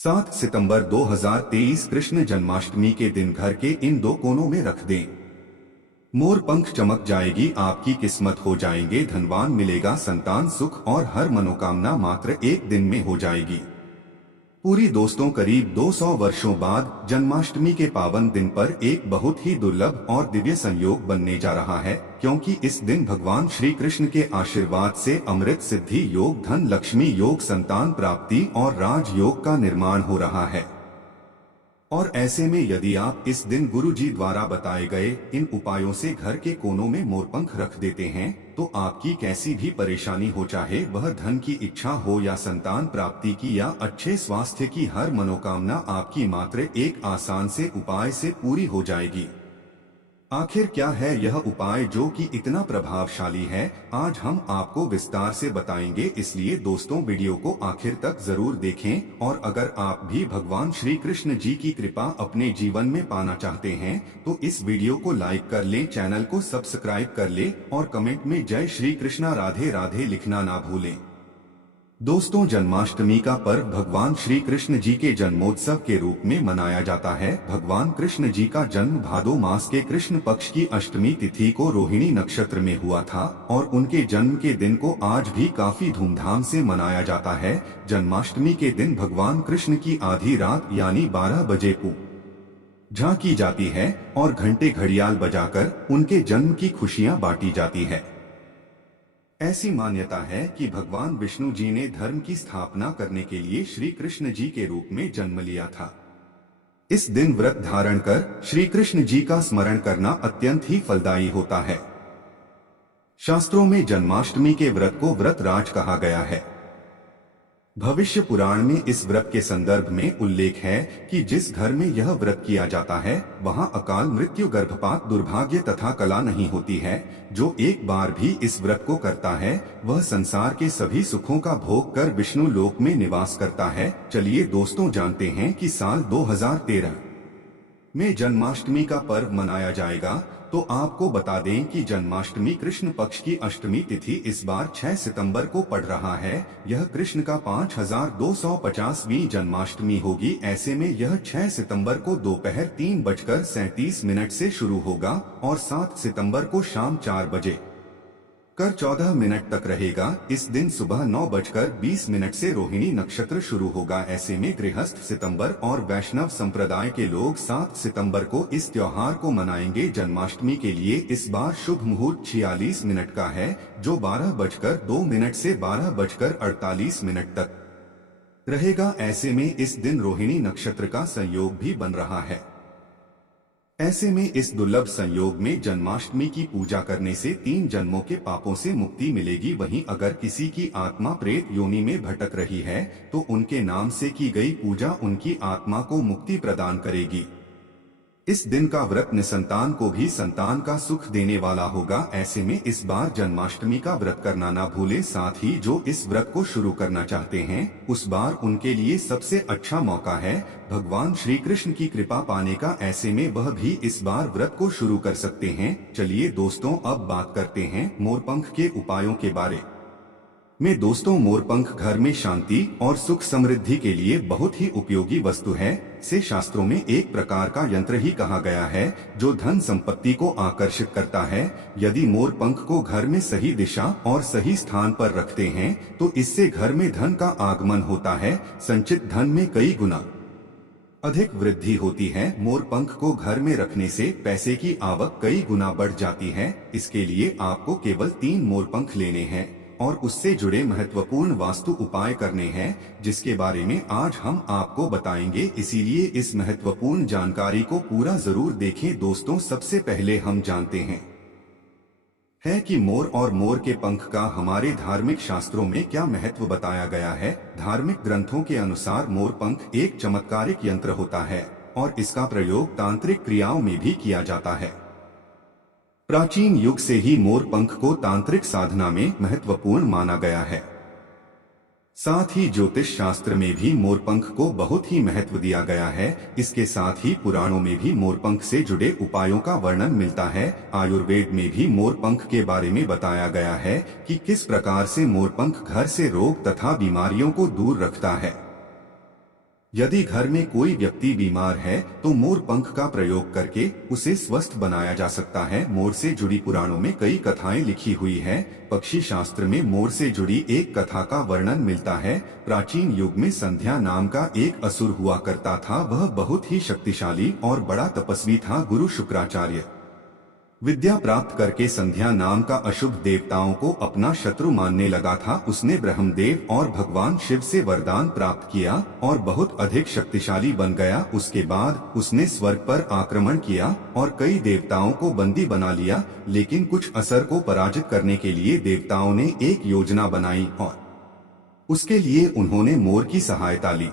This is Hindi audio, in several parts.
7 सितंबर 2023 कृष्ण जन्माष्टमी के दिन घर के इन दो कोनों में रख दें। मोर पंख चमक जाएगी, आपकी किस्मत हो जाएंगे धनवान, मिलेगा संतान सुख और हर मनोकामना मात्र एक दिन में हो जाएगी पूरी। दोस्तों, करीब 200 वर्षों बाद जन्माष्टमी के पावन दिन पर एक बहुत ही दुर्लभ और दिव्य संयोग बनने जा रहा है, क्योंकि इस दिन भगवान श्री कृष्ण के आशीर्वाद से अमृत सिद्धि योग, धन लक्ष्मी योग, संतान प्राप्ति और राज योग का निर्माण हो रहा है। और ऐसे में यदि आप इस दिन गुरु जी द्वारा बताए गए इन उपायों से घर के कोनों में मोरपंख रख देते हैं, तो आपकी कैसी भी परेशानी हो, चाहे वह धन की इच्छा हो या संतान प्राप्ति की या अच्छे स्वास्थ्य की, हर मनोकामना आपकी मात्र एक आसान से उपाय से पूरी हो जाएगी। आखिर क्या है यह उपाय जो कि इतना प्रभावशाली है, आज हम आपको विस्तार से बताएंगे। इसलिए दोस्तों, वीडियो को आखिर तक जरूर देखें। और अगर आप भी भगवान श्री कृष्ण जी की कृपा अपने जीवन में पाना चाहते हैं तो इस वीडियो को लाइक कर लें, चैनल को सब्सक्राइब कर लें और कमेंट में जय श्री कृष्णा राधे राधे लिखना ना भूलें। दोस्तों, जन्माष्टमी का पर्व भगवान श्री कृष्ण जी के जन्मोत्सव के रूप में मनाया जाता है। भगवान कृष्ण जी का जन्म भादो मास के कृष्ण पक्ष की अष्टमी तिथि को रोहिणी नक्षत्र में हुआ था और उनके जन्म के दिन को आज भी काफी धूमधाम से मनाया जाता है। जन्माष्टमी के दिन भगवान कृष्ण की आधी रात यानी 12 बजे पूजा की जाती है और घंटे घड़ियाल बजाकर उनके जन्म की खुशियां बांटी जाती है। ऐसी मान्यता है कि भगवान विष्णु जी ने धर्म की स्थापना करने के लिए श्री कृष्ण जी के रूप में जन्म लिया था। इस दिन व्रत धारण कर श्री कृष्ण जी का स्मरण करना अत्यंत ही फलदायी होता है। शास्त्रों में जन्माष्टमी के व्रत को व्रत राज कहा गया है। भविष्य पुराण में इस व्रत के संदर्भ में उल्लेख है कि जिस घर में यह व्रत किया जाता है वहां अकाल मृत्यु, गर्भपात, दुर्भाग्य तथा कला नहीं होती है। जो एक बार भी इस व्रत को करता है वह संसार के सभी सुखों का भोग कर विष्णु लोक में निवास करता है। चलिए दोस्तों, जानते हैं कि साल 2013 में जन्माष्टमी का पर्व मनाया जाएगा। तो आपको बता दें कि जन्माष्टमी कृष्ण पक्ष की अष्टमी तिथि इस बार 6 सितंबर को पड़ रहा है। यह कृष्ण का 5250वीं जन्माष्टमी होगी। ऐसे में यह 6 सितंबर को दोपहर 3:37 से शुरू होगा और 7 सितंबर को शाम 4 बजे कर 14 मिनट तक रहेगा। इस दिन सुबह 9:20 से रोहिणी नक्षत्र शुरू होगा। ऐसे में गृहस्थ सितंबर और वैष्णव संप्रदाय के लोग 7 सितंबर को इस त्योहार को मनाएंगे। जन्माष्टमी के लिए इस बार शुभ मुहूर्त 46 मिनट का है, जो 12:02 से 12:48 तक रहेगा। ऐसे में इस दिन रोहिणी नक्षत्र का संयोग भी बन रहा है। ऐसे में इस दुर्लभ संयोग में जन्माष्टमी की पूजा करने से 3 जन्मों के पापों से मुक्ति मिलेगी। वहीं अगर किसी की आत्मा प्रेत योनि में भटक रही है तो उनके नाम से की गई पूजा उनकी आत्मा को मुक्ति प्रदान करेगी। इस दिन का व्रत निसंतान को भी संतान का सुख देने वाला होगा। ऐसे में इस बार जन्माष्टमी का व्रत करना ना भूलें। साथ ही जो इस व्रत को शुरू करना चाहते हैं उस बार उनके लिए सबसे अच्छा मौका है भगवान श्री कृष्ण की कृपा पाने का। ऐसे में वह भी इस बार व्रत को शुरू कर सकते हैं। चलिए दोस्तों, अब बात करते हैं मोरपंख के उपायों के बारे में। दोस्तों, मोरपंख घर में शांति और सुख समृद्धि के लिए बहुत ही उपयोगी वस्तु है। से शास्त्रों में एक प्रकार का यंत्र ही कहा गया है जो धन संपत्ति को आकर्षित करता है। यदि मोरपंख को घर में सही दिशा और सही स्थान पर रखते हैं तो इससे घर में धन का आगमन होता है। संचित धन में कई गुना अधिक वृद्धि होती है। मोरपंख को घर में रखने से पैसे की आवक कई गुना बढ़ जाती है। इसके लिए आपको केवल 3 मोरपंख लेने हैं और उससे जुड़े महत्वपूर्ण वास्तु उपाय करने हैं, जिसके बारे में आज हम आपको बताएंगे। इसीलिए इस महत्वपूर्ण जानकारी को पूरा जरूर देखें। दोस्तों, सबसे पहले हम जानते हैं कि मोर और मोर के पंख का हमारे धार्मिक शास्त्रों में क्या महत्व बताया गया है। धार्मिक ग्रंथों के अनुसार मोर पंख एक चमत्कारिक यंत्र होता है और इसका प्रयोग तांत्रिक क्रियाओं में भी किया जाता है। प्राचीन युग से ही मोर पंख को तांत्रिक साधना में महत्वपूर्ण माना गया है। साथ ही ज्योतिष शास्त्र में भी मोरपंख को बहुत ही महत्व दिया गया है। इसके साथ ही पुराणों में भी मोरपंख से जुड़े उपायों का वर्णन मिलता है। आयुर्वेद में भी मोरपंख के बारे में बताया गया है कि किस प्रकार से मोरपंख घर से रोग तथा बीमारियों को दूर रखता है। यदि घर में कोई व्यक्ति बीमार है तो मोर पंख का प्रयोग करके उसे स्वस्थ बनाया जा सकता है। मोर से जुड़ी पुराणों में कई कथाएं लिखी हुई है। पक्षी शास्त्र में मोर से जुड़ी एक कथा का वर्णन मिलता है। प्राचीन युग में संध्या नाम का एक असुर हुआ करता था। वह बहुत ही शक्तिशाली और बड़ा तपस्वी था। गुरु शुक्राचार्य विद्या प्राप्त करके संध्या नाम का अशुभ देवताओं को अपना शत्रु मानने लगा था। उसने ब्रह्मदेव और भगवान शिव से वरदान प्राप्त किया और बहुत अधिक शक्तिशाली बन गया। उसके बाद उसने स्वर्ग पर आक्रमण किया और कई देवताओं को बंदी बना लिया। लेकिन कुछ असुर को पराजित करने के लिए देवताओं ने एक योजना बनाई और उसके लिए उन्होंने मोर की सहायता ली।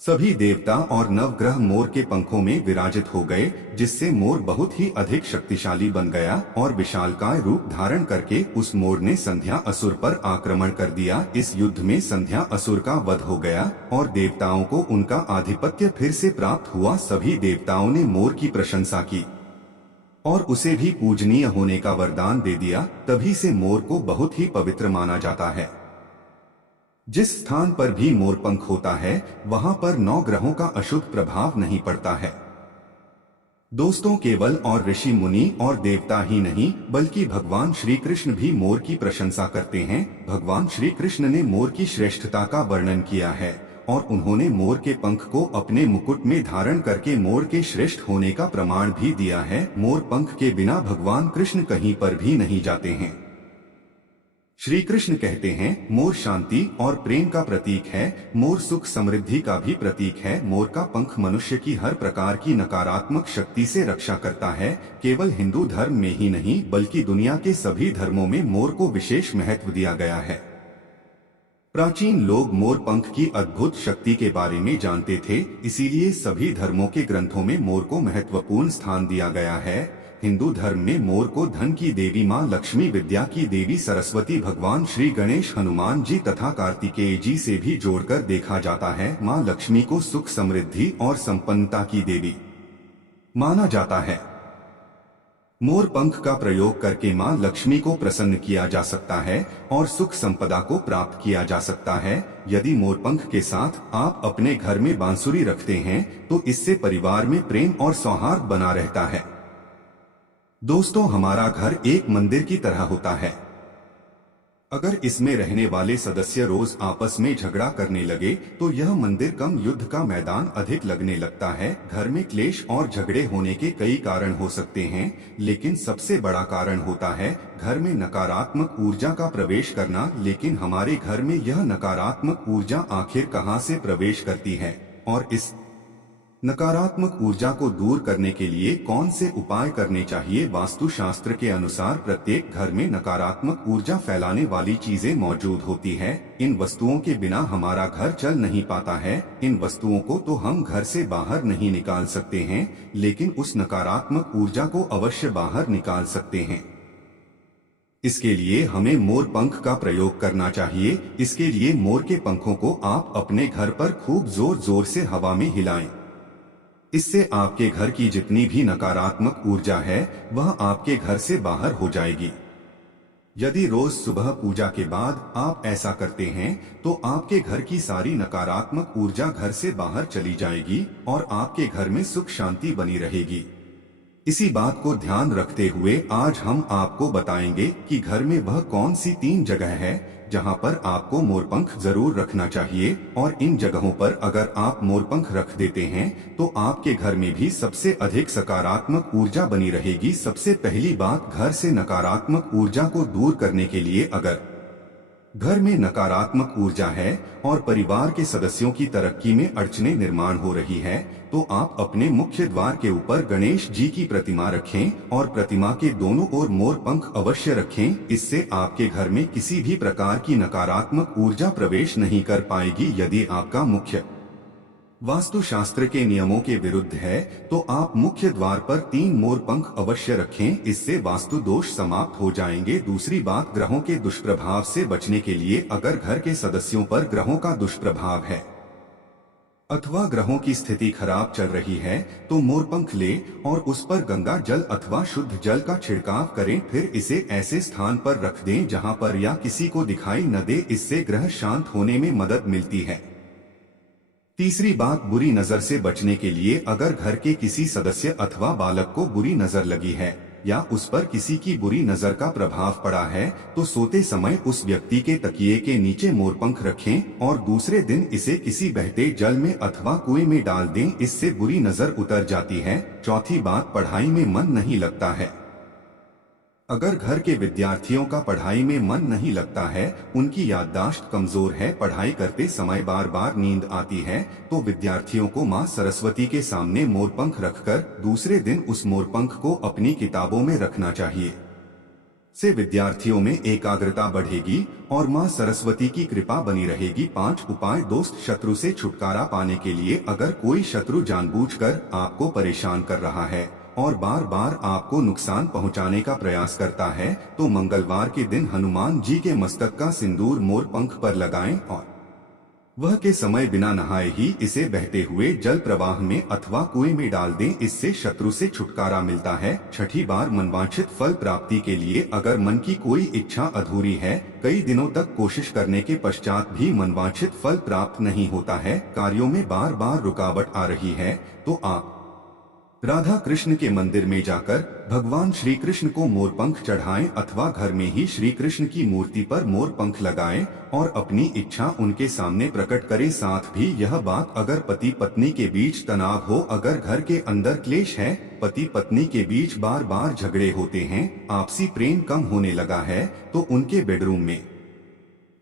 सभी देवता और नवग्रह मोर के पंखों में विराजित हो गए, जिससे मोर बहुत ही अधिक शक्तिशाली बन गया और विशालकाय रूप धारण करके उस मोर ने संध्या असुर पर आक्रमण कर दिया। इस युद्ध में संध्या असुर का वध हो गया और देवताओं को उनका आधिपत्य फिर से प्राप्त हुआ। सभी देवताओं ने मोर की प्रशंसा की और उसे भी पूजनीय होने का वरदान दे दिया। तभी से मोर को बहुत ही पवित्र माना जाता है। जिस स्थान पर भी मोरपंख होता है वहां पर 9 ग्रहों का अशुभ प्रभाव नहीं पड़ता है। दोस्तों, केवल और ऋषि मुनि और देवता ही नहीं बल्कि भगवान श्री कृष्ण भी मोर की प्रशंसा करते हैं। भगवान श्री कृष्ण ने मोर की श्रेष्ठता का वर्णन किया है और उन्होंने मोर के पंख को अपने मुकुट में धारण करके मोर के श्रेष्ठ होने का प्रमाण भी दिया है। मोर पंख के बिना भगवान कृष्ण कहीं पर भी नहीं जाते हैं। श्री कृष्ण कहते हैं, मोर शांति और प्रेम का प्रतीक है। मोर सुख समृद्धि का भी प्रतीक है। मोर का पंख मनुष्य की हर प्रकार की नकारात्मक शक्ति से रक्षा करता है। केवल हिंदू धर्म में ही नहीं बल्कि दुनिया के सभी धर्मों में मोर को विशेष महत्व दिया गया है। प्राचीन लोग मोर पंख की अद्भुत शक्ति के बारे में जानते थे, इसीलिए सभी धर्मों के ग्रंथों में मोर को महत्वपूर्ण स्थान दिया गया है। हिंदू धर्म में मोर को धन की देवी माँ लक्ष्मी, विद्या की देवी सरस्वती, भगवान श्री गणेश, हनुमान जी तथा कार्तिकेय जी से भी जोड़कर देखा जाता है। माँ लक्ष्मी को सुख समृद्धि और संपन्नता की देवी माना जाता है। मोर पंख का प्रयोग करके माँ लक्ष्मी को प्रसन्न किया जा सकता है और सुख संपदा को प्राप्त किया जा सकता है। यदि मोर पंख के साथ आप अपने घर में बांसुरी रखते हैं तो इससे परिवार में प्रेम और सौहार्द बना रहता है। दोस्तों, हमारा घर एक मंदिर की तरह होता है। अगर इसमें रहने वाले सदस्य रोज आपस में झगड़ा करने लगे तो यह मंदिर कम, युद्ध का मैदान अधिक लगने लगता है। घर में क्लेश और झगड़े होने के कई कारण हो सकते हैं, लेकिन सबसे बड़ा कारण होता है घर में नकारात्मक ऊर्जा का प्रवेश करना। लेकिन हमारे घर में यह नकारात्मक ऊर्जा आखिर कहां से प्रवेश करती है और इस नकारात्मक ऊर्जा को दूर करने के लिए कौन से उपाय करने चाहिए? वास्तु शास्त्र के अनुसार प्रत्येक घर में नकारात्मक ऊर्जा फैलाने वाली चीजें मौजूद होती है। इन वस्तुओं के बिना हमारा घर चल नहीं पाता है। इन वस्तुओं को तो हम घर से बाहर नहीं निकाल सकते हैं, लेकिन उस नकारात्मक ऊर्जा को अवश्य बाहर निकाल सकते हैं। इसके लिए हमें मोर पंख का प्रयोग करना चाहिए। इसके लिए मोर के पंखों को आप अपने घर पर खूब जोर जोर से हवा में हिलाएं। इससे आपके घर की जितनी भी नकारात्मक ऊर्जा है वह आपके घर से बाहर हो जाएगी। यदि रोज सुबह पूजा के बाद आप ऐसा करते हैं तो आपके घर की सारी नकारात्मक ऊर्जा घर से बाहर चली जाएगी और आपके घर में सुख शांति बनी रहेगी। इसी बात को ध्यान रखते हुए आज हम आपको बताएंगे कि घर में वह कौन सी 3 जगह है जहां पर आपको मोरपंख जरूर रखना चाहिए, और इन जगहों पर अगर आप मोरपंख रख देते हैं तो आपके घर में भी सबसे अधिक सकारात्मक ऊर्जा बनी रहेगी। सबसे पहली बात, घर से नकारात्मक ऊर्जा को दूर करने के लिए अगर घर में नकारात्मक ऊर्जा है और परिवार के सदस्यों की तरक्की में अड़चनें निर्माण हो रही है तो आप अपने मुख्य द्वार के ऊपर गणेश जी की प्रतिमा रखें और प्रतिमा के दोनों ओर मोर पंख अवश्य रखें। इससे आपके घर में किसी भी प्रकार की नकारात्मक ऊर्जा प्रवेश नहीं कर पाएगी। यदि आपका मुख्य वास्तु शास्त्र के नियमों के विरुद्ध है तो आप मुख्य द्वार पर 3 मोर पंख अवश्य रखें। इससे वास्तु दोष समाप्त हो जाएंगे। दूसरी बात, ग्रहों के दुष्प्रभाव से बचने के लिए अगर घर के सदस्यों पर ग्रहों का दुष्प्रभाव है अथवा ग्रहों की स्थिति खराब चल रही है तो मोरपंख ले और उस पर गंगा जल अथवा शुद्ध जल का छिड़काव करें। फिर इसे ऐसे स्थान पर रख दें जहां पर या किसी को दिखाई न दे। इससे ग्रह शांत होने में मदद मिलती है। तीसरी बात, बुरी नजर से बचने के लिए अगर घर के किसी सदस्य अथवा बालक को बुरी नजर लगी है या उस पर किसी की बुरी नजर का प्रभाव पड़ा है तो सोते समय उस व्यक्ति के तकिए के नीचे मोरपंख रखें और दूसरे दिन इसे किसी बहते जल में अथवा कुएं में डाल दें, इससे बुरी नजर उतर जाती है। चौथी बात, पढ़ाई में मन नहीं लगता है। अगर घर के विद्यार्थियों का पढ़ाई में मन नहीं लगता है, उनकी याददाश्त कमजोर है, पढ़ाई करते समय बार बार नींद आती है, तो विद्यार्थियों को मां सरस्वती के सामने मोरपंख रखकर दूसरे दिन उस मोरपंख को अपनी किताबों में रखना चाहिए। से विद्यार्थियों में एकाग्रता बढ़ेगी और मां सरस्वती की कृपा बनी रहेगी। 5 उपाय। दोस्त, शत्रु से छुटकारा पाने के लिए अगर कोई शत्रु जानबूझकर आपको परेशान कर रहा है और बार बार आपको नुकसान पहुंचाने का प्रयास करता है तो मंगलवार के दिन हनुमान जी के मस्तक का सिंदूर मोरपंख पर लगाएं और वह के समय बिना नहाए ही इसे बहते हुए जल प्रवाह में अथवा कुएं में डाल दें, इससे शत्रु से छुटकारा मिलता है। छठी बार, मनवांछित फल प्राप्ति के लिए अगर मन की कोई इच्छा अधूरी है, कई दिनों तक कोशिश करने के पश्चात भी मनवांछित फल प्राप्त नहीं होता है, कार्यों में बार बार रुकावट आ रही है, तो आप राधा कृष्ण के मंदिर में जाकर भगवान श्री कृष्ण को मोरपंख चढ़ाएं अथवा घर में ही श्री कृष्ण की मूर्ति पर मोरपंख लगाएं और अपनी इच्छा उनके सामने प्रकट करें। साथ भी यह बात, अगर पति पत्नी के बीच तनाव हो, अगर घर के अंदर क्लेश है, पति पत्नी के बीच बार बार झगड़े होते हैं, आपसी प्रेम कम होने लगा है, तो उनके बेडरूम में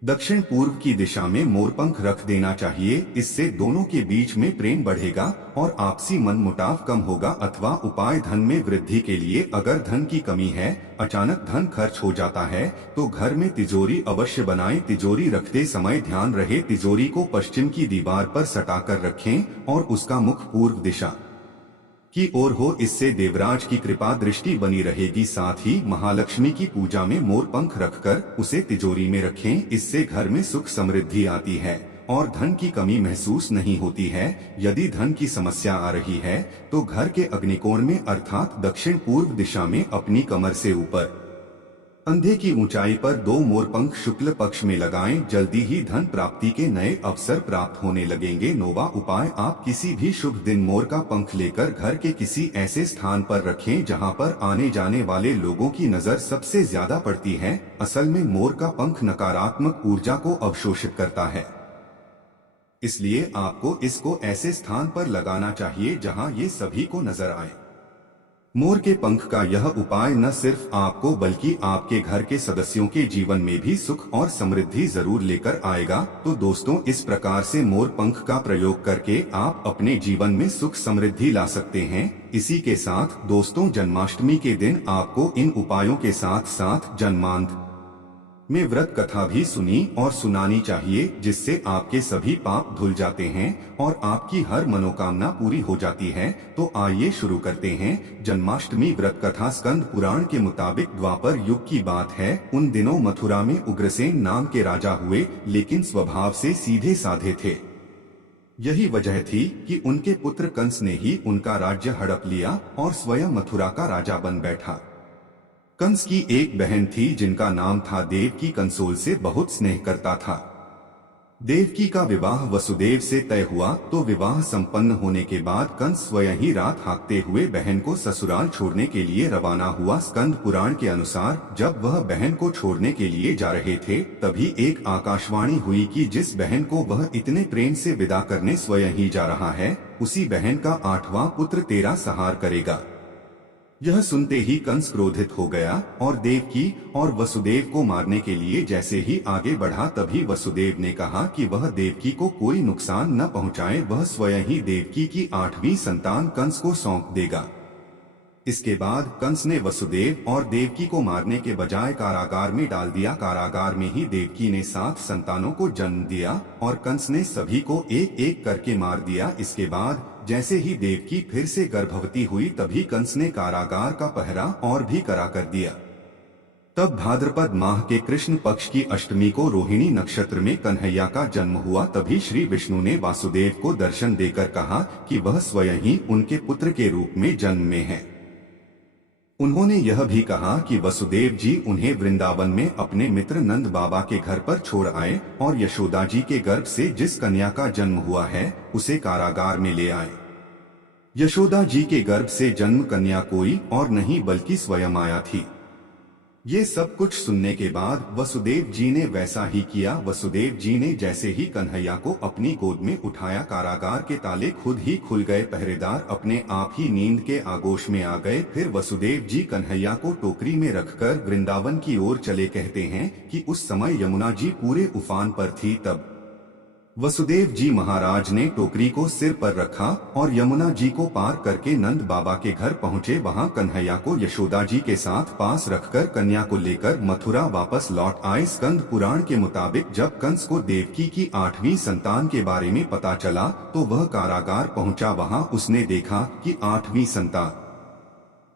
दक्षिण पूर्व की दिशा में मोरपंख रख देना चाहिए। इससे दोनों के बीच में प्रेम बढ़ेगा और आपसी मनमुटाव कम होगा। अथवा उपाय, धन में वृद्धि के लिए अगर धन की कमी है, अचानक धन खर्च हो जाता है, तो घर में तिजोरी अवश्य बनाएं। तिजोरी रखते समय ध्यान रहे तिजोरी को पश्चिम की दीवार पर सटाकर रखें और उसका मुख पूर्व दिशा की ओर हो, इससे देवराज की कृपा दृष्टि बनी रहेगी। साथ ही महालक्ष्मी की पूजा में मोरपंख रखकर उसे तिजोरी में रखें, इससे घर में सुख समृद्धि आती है और धन की कमी महसूस नहीं होती है। यदि धन की समस्या आ रही है तो घर के अग्निकोण में अर्थात दक्षिण पूर्व दिशा में अपनी कमर से ऊपर कंधे की ऊंचाई पर 2 मोरपंख शुक्ल पक्ष में लगाएं, जल्दी ही धन प्राप्ति के नए अवसर प्राप्त होने लगेंगे। 9वां उपाय, आप किसी भी शुभ दिन मोर का पंख लेकर घर के किसी ऐसे स्थान पर रखें जहां पर आने जाने वाले लोगों की नजर सबसे ज्यादा पड़ती है। असल में मोर का पंख नकारात्मक ऊर्जा को अवशोषित करता है, इसलिए आपको इसको ऐसे स्थान पर लगाना चाहिए जहां ये सभी को नजर आए। मोर के पंख का यह उपाय न सिर्फ आपको बल्कि आपके घर के सदस्यों के जीवन में भी सुख और समृद्धि जरूर लेकर आएगा। तो दोस्तों, इस प्रकार से मोर पंख का प्रयोग करके आप अपने जीवन में सुख समृद्धि ला सकते हैं। इसी के साथ दोस्तों, जन्माष्टमी के दिन आपको इन उपायों के साथ साथ जन्मांत में व्रत कथा भी सुनी और सुनानी चाहिए, जिससे आपके सभी पाप धुल जाते हैं और आपकी हर मनोकामना पूरी हो जाती है। तो आइए शुरू करते हैं जन्माष्टमी व्रत कथा। स्कंद पुराण के मुताबिक द्वापर युग की बात है। उन दिनों मथुरा में उग्रसेन नाम के राजा हुए, लेकिन स्वभाव से सीधे साधे थे। यही वजह थी कि उनके पुत्र कंस ने ही उनका राज्य हड़प लिया और स्वयं मथुरा का राजा बन बैठा। कंस की एक बहन थी जिनका नाम था देवकी। कंसोल से बहुत स्नेह करता था। देवकी का विवाह वसुदेव से तय हुआ तो विवाह संपन्न होने के बाद कंस स्वयं ही रात हाकते हुए बहन को ससुराल छोड़ने के लिए रवाना हुआ। स्कंद पुराण के अनुसार जब वह बहन को छोड़ने के लिए जा रहे थे, तभी एक आकाशवाणी हुई कि जिस बहन को वह इतने प्रेम से विदा करने स्वयं ही जा रहा है, उसी बहन का 8वां पुत्र तेरा सहार करेगा। यह सुनते ही कंस क्रोधित हो गया और देवकी और वसुदेव को मारने के लिए जैसे ही आगे बढ़ा, तभी वसुदेव ने कहा कि वह देवकी को कोई नुकसान न पहुंचाए, वह स्वयं ही देवकी की 8वीं संतान कंस को सौंप देगा। इसके बाद कंस ने वसुदेव और देवकी को मारने के बजाय कारागार में डाल दिया। कारागार में ही देवकी ने 7 संतानों को जन्म दिया और कंस ने सभी को एक एक करके मार दिया। इसके बाद जैसे ही देवकी फिर से गर्भवती हुई, तभी कंस ने कारागार का पहरा और भी कड़ा कर दिया। तब भाद्रपद माह के कृष्ण पक्ष की अष्टमी को रोहिणी नक्षत्र में कन्हैया का जन्म हुआ। तभी श्री विष्णु ने वासुदेव को दर्शन देकर कहा कि वह स्वयं ही उनके पुत्र के रूप में जन्म में है। उन्होंने यह भी कहा कि वसुदेव जी उन्हें वृंदावन में अपने मित्र नंद बाबा के घर पर छोड़ आए और यशोदा जी के गर्भ से जिस कन्या का जन्म हुआ है उसे कारागार में ले आए। यशोदा जी के गर्भ से जन्म कन्या कोई और नहीं बल्कि स्वयं आया थी। ये सब कुछ सुनने के बाद वसुदेव जी ने वैसा ही किया। वसुदेव जी ने जैसे ही कन्हैया को अपनी गोद में उठाया, कारागार के ताले खुद ही खुल गए। पहरेदार अपने आप ही नींद के आगोश में आ गए। फिर वसुदेव जी कन्हैया को टोकरी में रखकर वृंदावन की ओर चले। कहते हैं कि उस समय यमुना जी पूरे उफान पर थी। तब वसुदेव जी महाराज ने टोकरी को सिर पर रखा और यमुना जी को पार करके नंद बाबा के घर पहुँचे। वहाँ कन्हैया को यशोदा जी के साथ पास रखकर कन्या को लेकर मथुरा वापस लौट आए। स्कंद पुराण के मुताबिक जब कंस को देवकी की 8वीं संतान के बारे में पता चला तो वह कारागार पहुँचा। वहाँ उसने देखा कि 8वीं संतान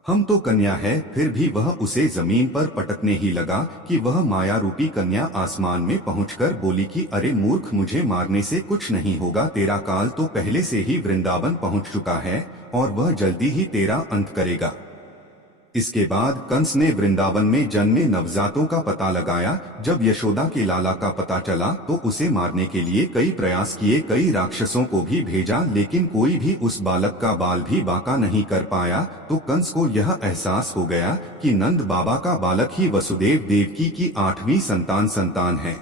हम तो कन्या है। फिर भी वह उसे जमीन पर पटकने ही लगा कि वह माया रूपी कन्या आसमान में पहुंचकर बोली कि अरे मूर्ख, मुझे मारने से कुछ नहीं होगा। तेरा काल तो पहले से ही वृंदावन पहुंच चुका है और वह जल्दी ही तेरा अंत करेगा। इसके बाद कंस ने वृंदावन में जन्मे नवजातों का पता लगाया। जब यशोदा के लाला का पता चला तो उसे मारने के लिए कई प्रयास किए, कई राक्षसों को भी भेजा, लेकिन कोई भी उस बालक का बाल भी बांका नहीं कर पाया। तो कंस को यह एहसास हो गया कि नंद बाबा का बालक ही वसुदेव देवकी की 8वीं संतान है।